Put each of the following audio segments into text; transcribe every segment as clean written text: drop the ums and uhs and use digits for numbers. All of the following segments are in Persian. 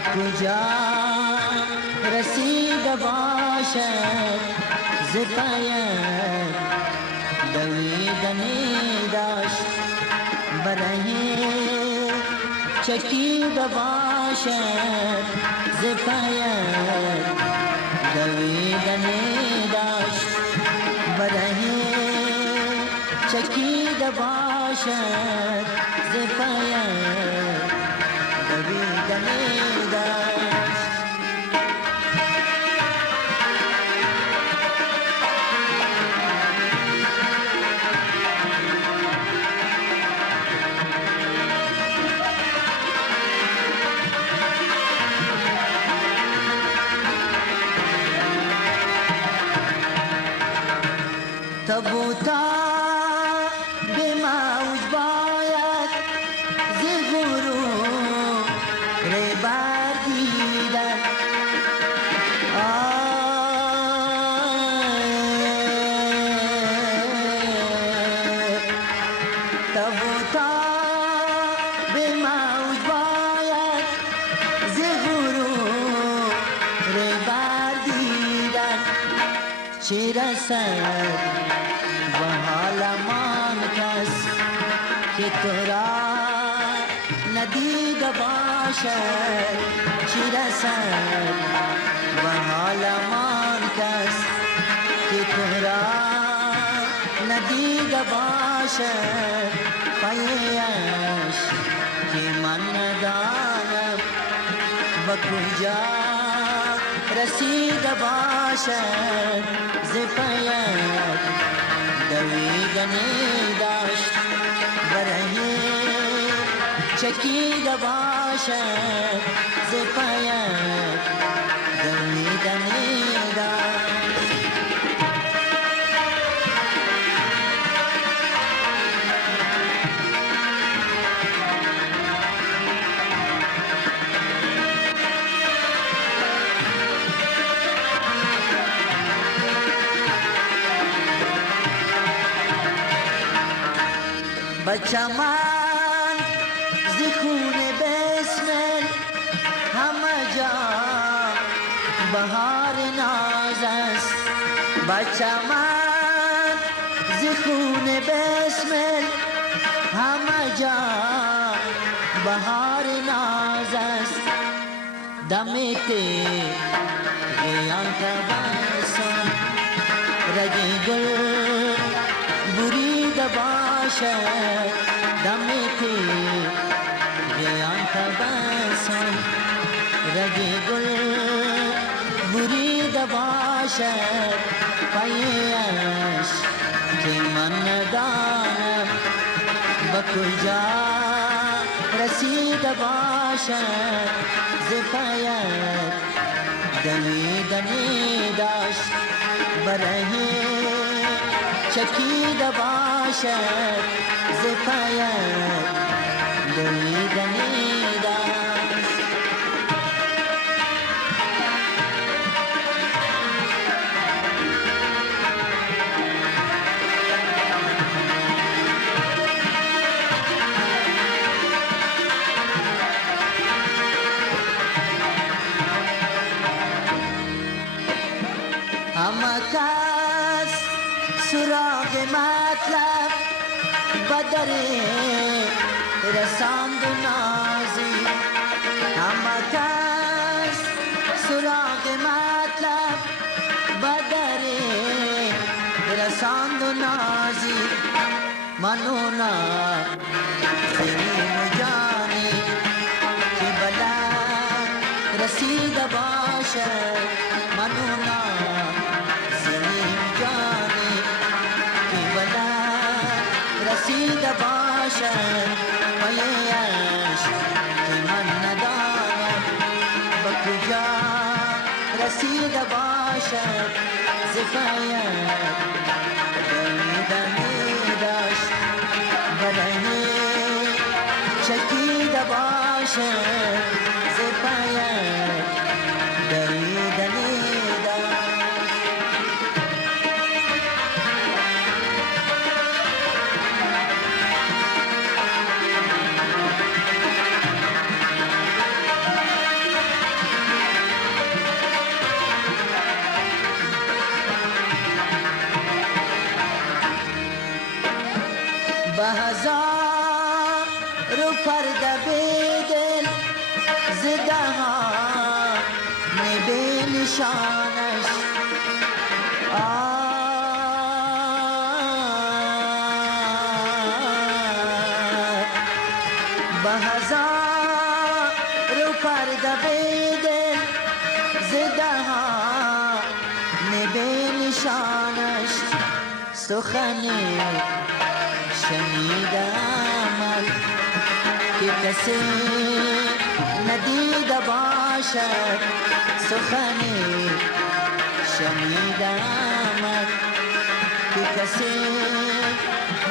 کجا رسید باشد ز پایت دویدنی داشت برای چکید باشد ز پایت دویدنی داشت برای چکید باشد ز پایت دویدنی داشت. تبوتا به موج باید ز غرور بردیدن تبوتا به موج باید ز غرور بردیدن چه رسد و حال مان کس که تو را ندیده باشد چی رسد و حال مان کس که تو را ندیده باشد پیش که من ندانم و کجا رسیده باشد ز پیت دویدنی داشت برای چکیده باشد ز پایت دویدنی داشت. بچه من ز خون بسمل همه جا بهار ناز است بچه من ز خون بسمل همه جا بهار ناز است دم تیغیان تبسم رگ گل بریده باشد دم تیغیان تبسم رگ گل بریده باشد پیش که من ندانم به کجا رسیده باشد ز پایت دویدنی داشت برای چکیده باشد ز پایت دویدنی داشت. همه کس سراغ مطلب بدر رساند و نازی همه کس سراغ مطلب بدر رساند و نازی منونا سلیم جانی که بلند رسیده باشد منونا رسیده باشد پیش که من ندانم به کجا رسیده باشد ز پایت دویدنی داشت برای چکیده باشد ز پایت دویدنی داشت. به هزار پرده بدل زده ها نبی نشانش به هزار پرده بدل زده ها نبی نشانش سخنی شنیدم که کسی ندیده باشد سخنی شنیدم که کسی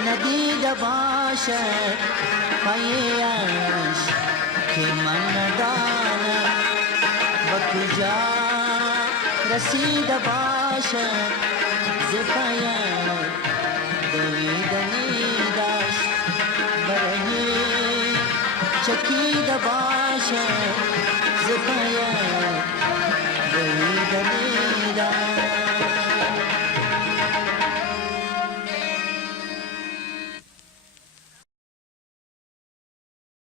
ندیده باشد پایش که من ندانم به کجا رسیده باشد ز پایش دویدنی داشت برای چکیده باشد ز پایش